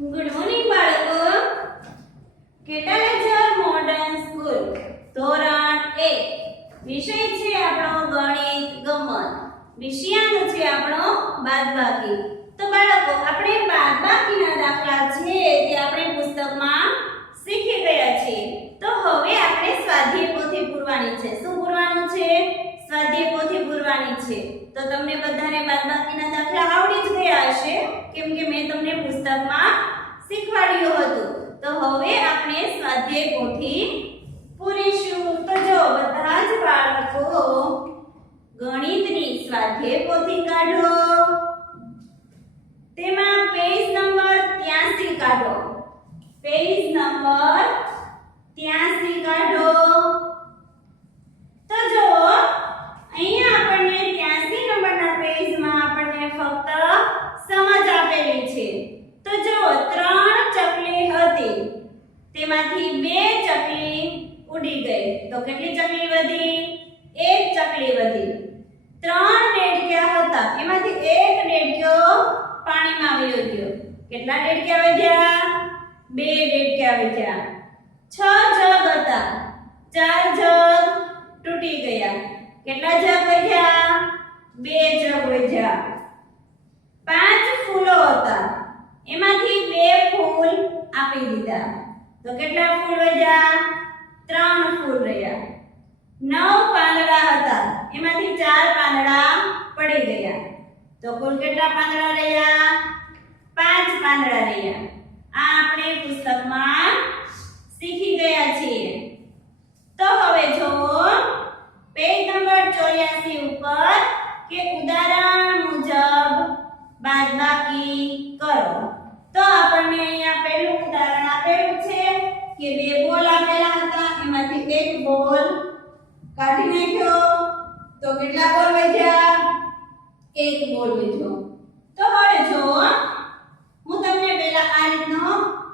Good morning બાળકો. કેટલાયઝર modern school ધોરણ 1 વિષય છે આપણો ગણિત ગમત. વિષયાંક છે આપણો બાદબાકી. તો બાળકો આપણે બાદબાકીના દાખલા છે તે આપણે પુસ્તકમાં શીખી ગયા છીએ. તો હવે આપણે સ્વાધ્યાય પોથી પૂરવાની છે. શું પૂરવાનું છે? સ્વાધ્યાય પોથી પૂરવાની છે. તો તમને બધાને બાદબાકીના દાખલા આવડી જ ગયા હશે કેમ કે મેં તમને પુસ્તકમાં શીખવાડ્યું હતું. તો હવે આપણે સ્વાધ્યાય પોથી પૂરીશું. તો જો બધા જ બાળકો ગણિતની સ્વાધ્યાય પોથી કાઢો. તેમાં પેજ નંબર 83 કાઢો. પેજ નંબર 83 કાઢો. તો જો અહીંયા આપણને 83 નંબરના પેજમાં આપણને ફક્ત સમજ આપેલી છે. તો જો 3 ચકલી હતી તેમાંથી 2 ચકલી ઉડી ગઈ. તો કેટલી ચકલી વધી? 1 ચકલી વધી. 3 ડેડક્યા હતા એમાંથી 1 ડેડક્યો પાણીમાં વયો ગયો. કેટલા ડેડક્યા વધ્યા? 2 ડેડક્યા વધ્યા. 6 જગ હતા 4 જગ તૂટી ગયા. કેટલા જગ વધ્યા? 2 જગ વધ્યા. 5 ફૂલો હતા એમાંથી 2 ફૂલ આપી દીધા. તો કેટલા ફૂલ વધ્યા? 3 ફૂલ રહ્યા. 9 પાંદડા હતા એમાંથી 4 પાંદડા પડી ગયા. તો કુલ કેટલા પાંદડા રહ્યા? 5 પાંદડા રહ્યા. આ આપણે પુસ્તકમાં શીખી ગયા છીએ. તો હવે જો પેજ નંબર 84 ઉપર કે ઉદાહરણ મુજબ બાદબાકી કરો. તો આપણને અહીંયા પહેલું ઉદાહરણ આપેલું છે કે 2 બોલ આપેલા હતા એમાંથી 1 બોલ કાઢી નાખ્યો. તો કેટલા બોલ વધ્યા? 1 બોલ વધ્યો. તો હવે જો હું તમને પહેલા આ રીતનો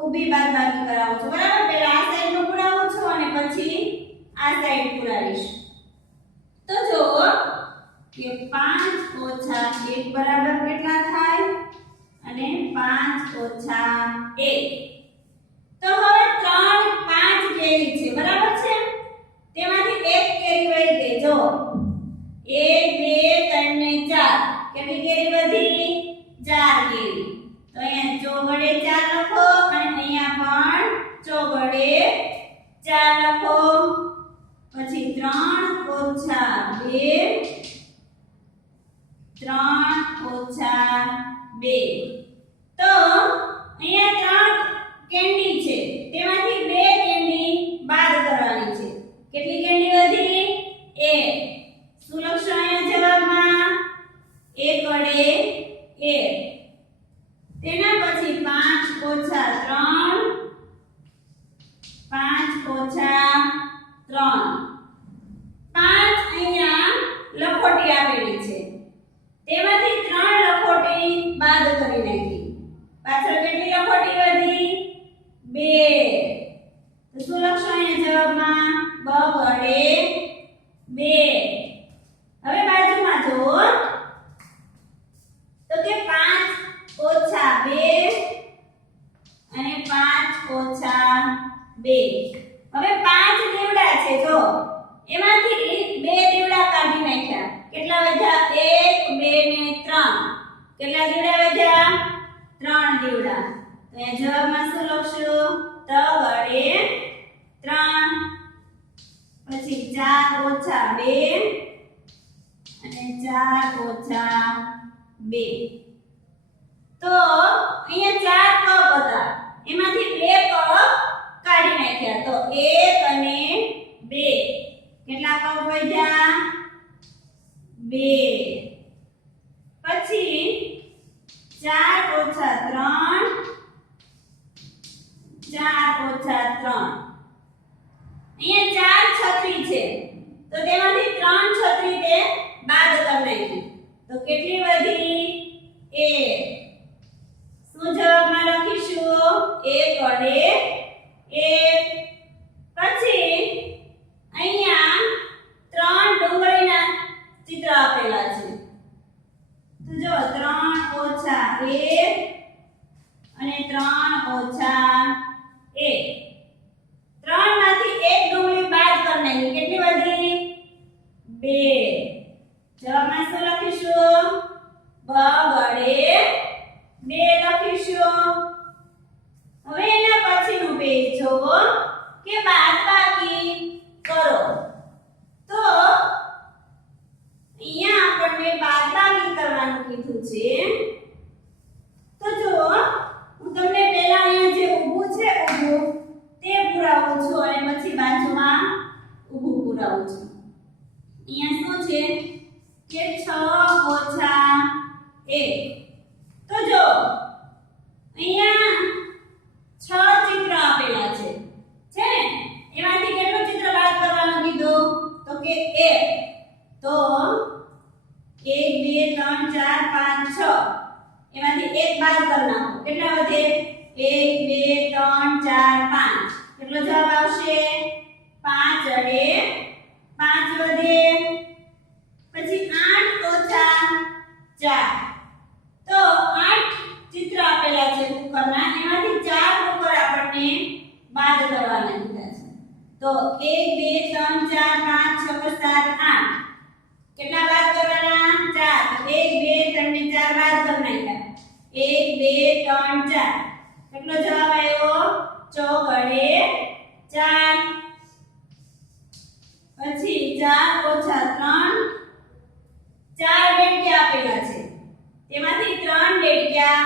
ઊભી બાદબાકી કરાવું છું. બરાબર? પહેલા આ સાઈડનું પુરાવું છું અને પછી આ સાઈડ પુરાવીશ. તો જો કે 5 ઓછા 1 બરાબર કેટલા થાય? અને 5 ઓછા 1. તો હવે 3 5 કેરી છે. બરાબર છે? તેમાંથી 1 કેરી વહી ગઈ. જો 1 2 3 ને 4. કેટલી કેરી વધી? 4 કેરી. તો અહીંયા ચોગડે 4 લખો અને અહીંયા પણ ચોગડે 4 લખો. પછી 3 ઓછા 2 3 ઓછા 2. તો અહીંયા 3 કેન્ડી છે તેમાંથી 2 કેન્ડી બાદ કરવાની છે. કેટલી કેન્ડી વધી? 1. શું લખશો અહીંયા જવાબમાં? 1 વડે 1. તેના પછી 5 ઓછા 3 5 ઓછા 3. 5 અહીંયા લખોટી આપેલી છે તેમાંથી 3 લખોટી બાદ કરી નાખી. પાછળ કેટલી લખોટી વધી? 2. તો શું લખશો અહીંયા જવાબમાં? બ વડે 2. હવે બાજુમાં જુઓ તો કે 5 ઓછા 2 અને 5 ઓછા 2. હવે 5 દીવડા છે. જો એમાંથી 2 દીવડા કાઢી નાખ્યા. કેટલા વધ્યા? 1 2 ને 3. કેટલા દીવડા વધ્યા? 3 દીવડા. તો અહીંયા જવાબમાં શું લખશું? ત વડે 3. પછી 4 ઓછા 2 અને 4 ઓછા 2. તો અહીંયા 4 કપ હતા એમાંથી 2 કપ કાઢી નાખ્યા. તો 1 અને 2. કેટલા કપ વધ્યા? 2. પછી 4 ઓછા 3 4 ઓછા 3. અહીંયા 4 છત્રી છે તો તેમાંથી 3 છત્રી તે બાદ કરી નાખી. તો કેટલી વધી? 1. શું જવાબમાં લખીશું? 1 વડે 1. પછી અહીંયા 3 ડુંગળીના ચિત્ર આપેલા છે. તો જો 3 ઓછા 1 અને 3 ઓછા 1. 3 માંથી 1 ડુંગળી બાદ કરી નાખી. કેટલી વધી? 2. જવાબમાં શું લખીશું? બ વડે 2 લખીશું. હવે એના પછીનું પેજ જોવો કે બાદબાકી કરો. તો અહીંયા આપણને બાદબાકી કરવાનું કીધું છે. તો જો હું તમને પહેલા અહીંયા જે ઊભું છે ઊભું તે પુરાવું છું અને પછી બાજુમાં ઊભું પુરાવું છું. અહીંયા શું છે કે 6 ઓછા 1. તો જો અહીંયા 6 ચિત્ર આપેલા છે ને? એમાંથી કેટલું ચિત્ર બાદ કરવાનું કીધું? તો કે 1. તો 1 2 3 4 5 6 એમાંથી 1 બાદ કરી નાખો. કેટલા વધે? 1 2 3 4 5. કેટલો જવાબ આવશે? 5 વડે 5 વધે. પછી 8 ઓછા 4. તો 8 ચિત્ર આપેલા છે કુકરના, એમાંથી 4 કુકર આપણને બાદ કરવાના કીધા છે. તો 1 2 3 4 5 6 7 8. કેટલા બાદ કરવાના? 4. 1 2 3 ને 4 બાદ કરી નાખ્યા. 1 2 3 4. કેટલો જવાબ આવ્યો? 4 વડે 4. પછી 4 ઓછા 3. 4 ડેડક્યા આપેલા છે, તેમાંથી 3 ડેડક્યા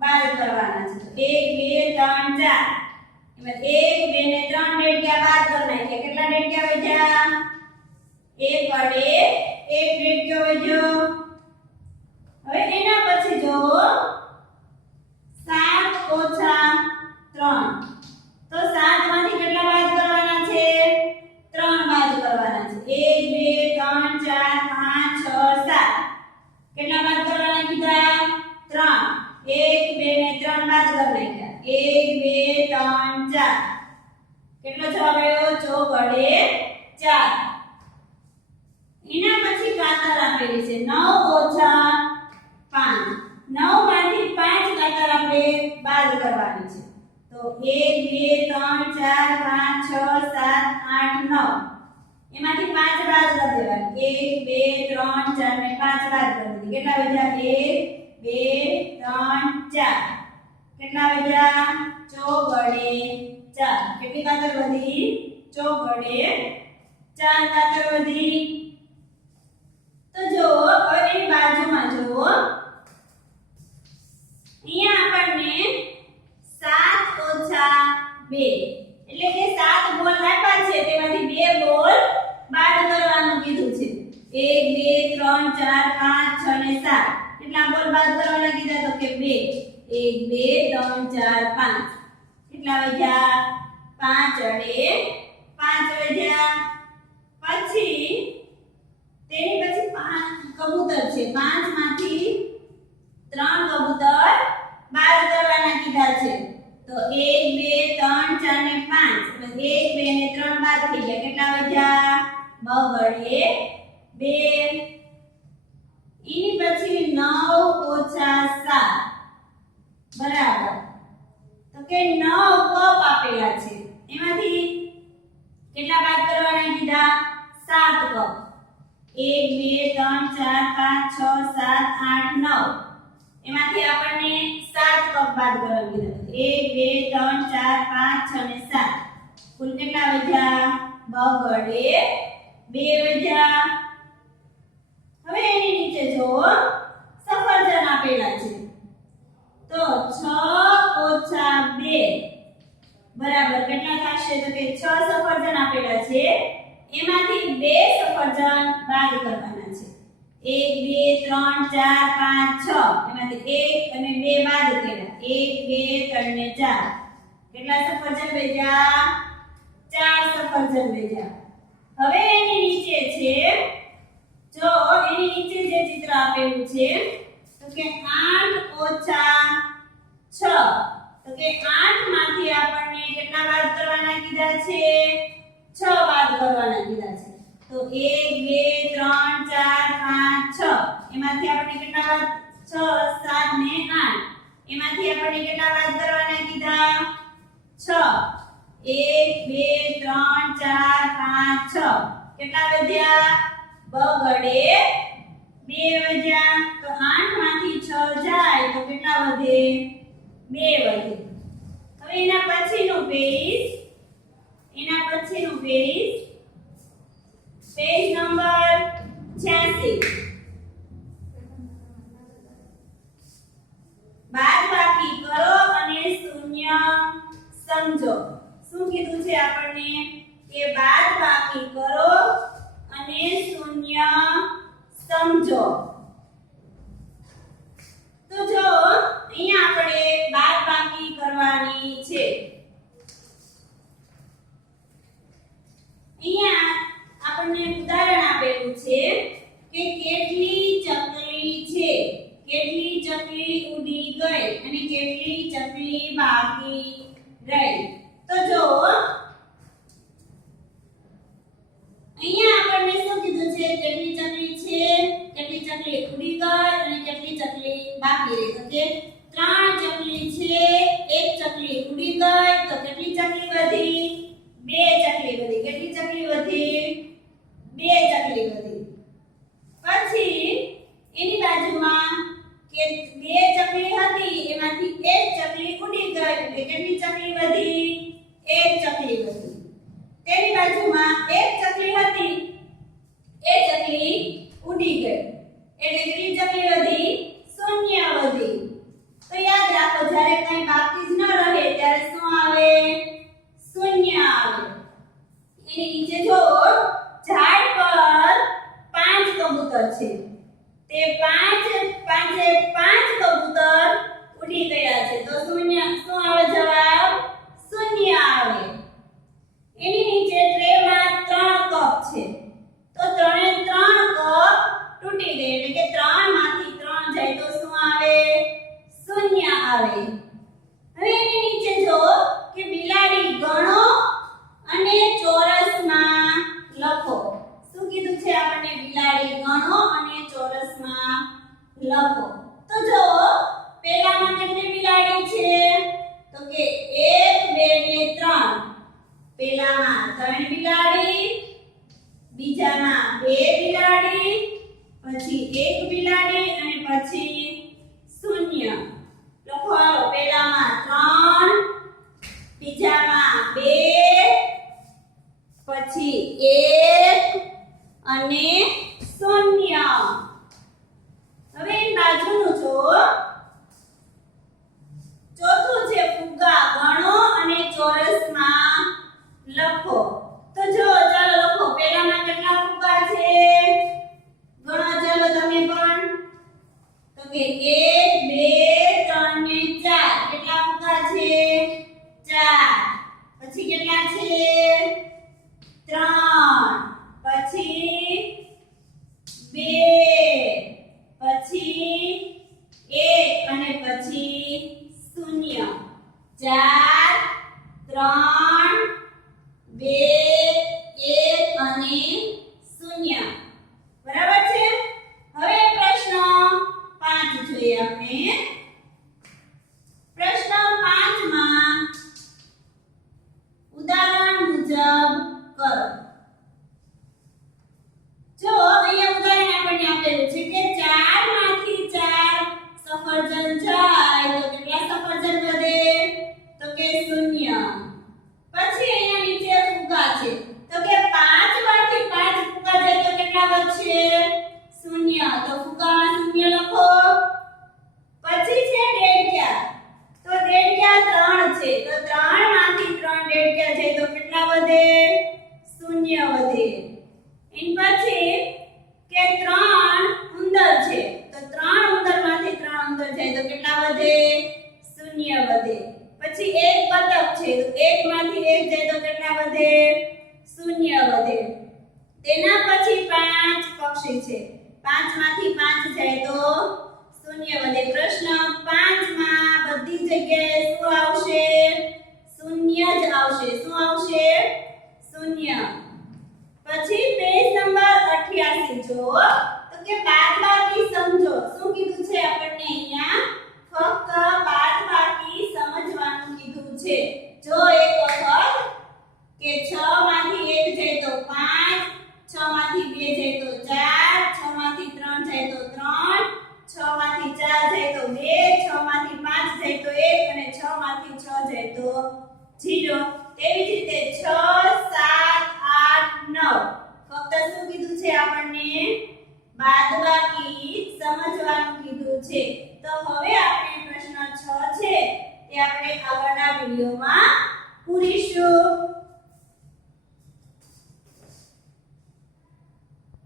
બાદ કરવાના છે. 1 2 3 4. એમાં 1 2 ને 3 ડેડક્યા બાદ કરી નાખ્યા. કેટલા ડેડક્યા વધ્યા? 1 વડે 1 ડેડક્યો વધ્યો. હવે એના પછી જો 7 ઓછા 3. તો 7 માંથી કેટલા બાદ કરવાના છે? 3 બાદ કરવાના છે. 1 2 3 4 5 6 7. કેટલા બાદ કરવાના કીધા? 3. 1 2 ને 3 બાદ કરી નાખ્યા. 1 2 3 4. કેટલો જવાબ આવ્યો? 4 વડે 4. એના પછી કાતર આપેલી છે 9 ઓછા 5. 9 માંથી 5 કાતર આપણે બાદ કરવાની છે. તો 1 2 3 4 5 6 7 8 9. એમાંથી 5 બાદ કરી દેવાના. 1 2 3 4 ને 5 બાદ કરી દીધી. કેટલા વધ્યા? 1 2 3 4. કેટલા વધ્યા? 4 વડે 4. કેટલી કાતર વધી? 4 વડે 4 કાતર વધી. તો જો હવે એની બાજુમાં જુઓ, અહીંયા આપણને 7 ઓછા 2 એટલે કે 7 બોલ આપ્યા છે, તેમાંથી 2 બોલ બાદ કરવાનું કીધું છે. 1 2 3 4 5 6 ને 7. કેટલા બોલ બાદ કરવાના કીધા? તો કે 2. 1 2 3 4 5. કેટલા વધ્યા? 5 વડે 5 વધ્યા. પછી તેની પછી 5 કબૂતર છે. 5 માંથી 3 કબૂતર બાદ કરવાના કીધા છે. તો 1 2 3 4 ને 5. 1 2 ને 3 બાદ થઈ ગયા. કેટલા વધ્યા? 2 વડે 2. એની પછી 9 ઓછા 7 બરાબર. તો કે 9 કપ આપેલા છે, એમાંથી કેટલા બાદ કરવાના કીધા? 7 કપ. 1 2 3 4 5 6 7 8 9. એમાંથી આપણને 7 કપ બાદ કરવાના કીધા. 1 2 3 4 5 6 ને 7. કુલ કેટલા વધ્યા? 2 વડે 2 વધ્યા. હવે એની નીચે જુઓ, સફરજન આપેલા છે. તો 6 ઓછા 2 બરાબર કેટલા થશે? તો કે 6 સફરજન આપેલા છે, એમાંથી 2 સફરજન બાદ કરવાના છે. 1 2 3 4 5 6. એમાંથી 1 અને 2 બાદ કર્યા. 1 2 3 ને 4. કેટલા સફરજન બેજા? 4 સફરજન બેજા. હવે એની નીચે છે, જો એની નીચે જે ચિત્ર આપેલું છે, તો કે 8 ઓછા 6. તો કે 8 માંથી આપણને કેટલા બાદ કરવાના કીધા છે? 6 બાદ કરવાના કીધા છે. તો 1 2 3 4 5 6. એમાંથી આપણે કેટલા બાદ? 6 7 ને 8. એમાંથી આપણે કેટલા બાદ કેટલા વધ્યા? બગડે 2 વધ્યા. તો 8 માંથી 6 જાય તો કેટલા વધે? 2 વધે. હવે એના પછીનું પેજ નંબર 86. બાદબાકી કરો અને શૂન્ય સમજો. શું કીધું છે આપણને? કે બાદબાકી કરો અને શૂન્ય સમજો. તો જો અહીંયા આપણે બાદબાકી કરવાની છે. અહીંયા આપણને ઉદાહરણ આપેલું છે કે કેટલી ચકલી છે, કેટલી ચકલી ઉડી ગઈ અને કેટલી ચકલી બાકી રહી. તો જો અહીંયા આપણને શું કીધું છે? કેટલી ચકલી છે, કેટલી ચકલી ઉડી ગઈ અને કેટલી ચકલી બાકી રહી. તો કે 3 ચકલી છે, 1 ચકલી ઉડી ગઈ તો કેટલી ચકલી વધી? 2 ચકલી વધી. કેટલી ચકલી વધી? 2 ચકલી વધી. પછી એની બાજુમાં કે 2 ચકલી હતી એમાંથી 1 ચકલી ઉડી ગઈ એટલે કેટલી ચકલી વધી? 1 ચકલી વધી. તેની બાજુમાં 1 ચકલી હતી, એ ચકલી ઉડી ગઈ એટલે કેટલી ચકલી વધી? 0 વધી. તો યાદ રાખો જ્યારે કંઈ બાકી જ ન રહે ત્યારે શું આવે? 0 આવે. એની નીચે જો ઝાડ પર 5 કબૂતર છે. તે 5 કબૂતર ઉડી ગયા છે. તો 0 શું આવે જવાબ? 0 આવે. એની નીચે ટ્રેમાં 3 કપ છે. તો 3 કપ તૂટી ગઈ એટલે કે 3 માંથી 3 જાય તો શું આવે? 0 આવે. હવે એની નીચે જો કે બિલાડી ગણો અને ચોરસમાં લખો. શું કીધું છે આપણને? બિલાડી ગણો અને ચોરસમાં લખો. તો જો પહેલામાં કેટલી બિલાડી છે? તો કે 1 2 ને 3. પહેલામાં 3 બિલાડી, બીજામાં 2 બિલાડી, પછી 1 બિલાડી અને પછી 0. લખો હાલો. પહેલામાં 3, બીજામાં 2, પછી 1 અને 0. હવે એની બાજુનું જો ચોથું છે ફુગ્ગા ગણો અને ચોરસમાં લખો. તો જો ચાલો લખો. પહેલામાં કેટલા ફુગ્ગા છે? ગણો ચાલો તમે પણ. તો કે 1 2 3 ને 4. કેટલા ફુગ્ગા છે? 4. પછી કેટલા છે? 3. પછી 2, પછી 1 અને પછી 0. 4 3 2 1 અને 0. બરાબર છે. હવે પ્રશ્ન 5 જોઈએ આપણે. પ્રશ્ન 5 માં ઉદાહરણ મુજબ કરો. જો અહીંયા ઉદાહરણ આપણને આપેલું છે કે 4 માંથી 4 સફરજન જાય તો કેટલા સફરજન વધે? તો કે 0. પછી અહીંયા નીચે ફુગ્ગા છે. તો કે 5 માંથી 5 ફુગ્ગા જાય તો કેટલા વધશે? 0. તો ફુગ્ગામાં 0 લખો. પછી છે ડેડક્યા. તો ડેડક્યા 3 છે. તો 3 માંથી 3 ડેડક્યા જાય તો કેટલા વધે? 0 વધે. એની પછી કે 3 ઉંદર છે. તો 3 ઉંદરમાંથી 3 ઉંદર જાય તો કેટલા વધે? 0 વધે. પછી 1 બતક છે. તો 1 માંથી 1 જાય તો કેટલા વધે? 0 વધે. તેના પછી 5 પક્ષી છે. 5 માંથી 5 જાય તો 0 વધે. પ્રશ્ન 5 માં બધી જગ્યાએ શું આવશે? 0 જ આવશે. શું આવશે? 0. પછી પેજ નંબર 88 જો તો કે બાદબાકી સમજો. શું કીધું છે આપણને અહીંયા? ફક્ત બાદબાકી સમજવાનું કીધું છે. જો એક વખત કે 6 માંથી 1 જાય તો 5, 6 તેવી જ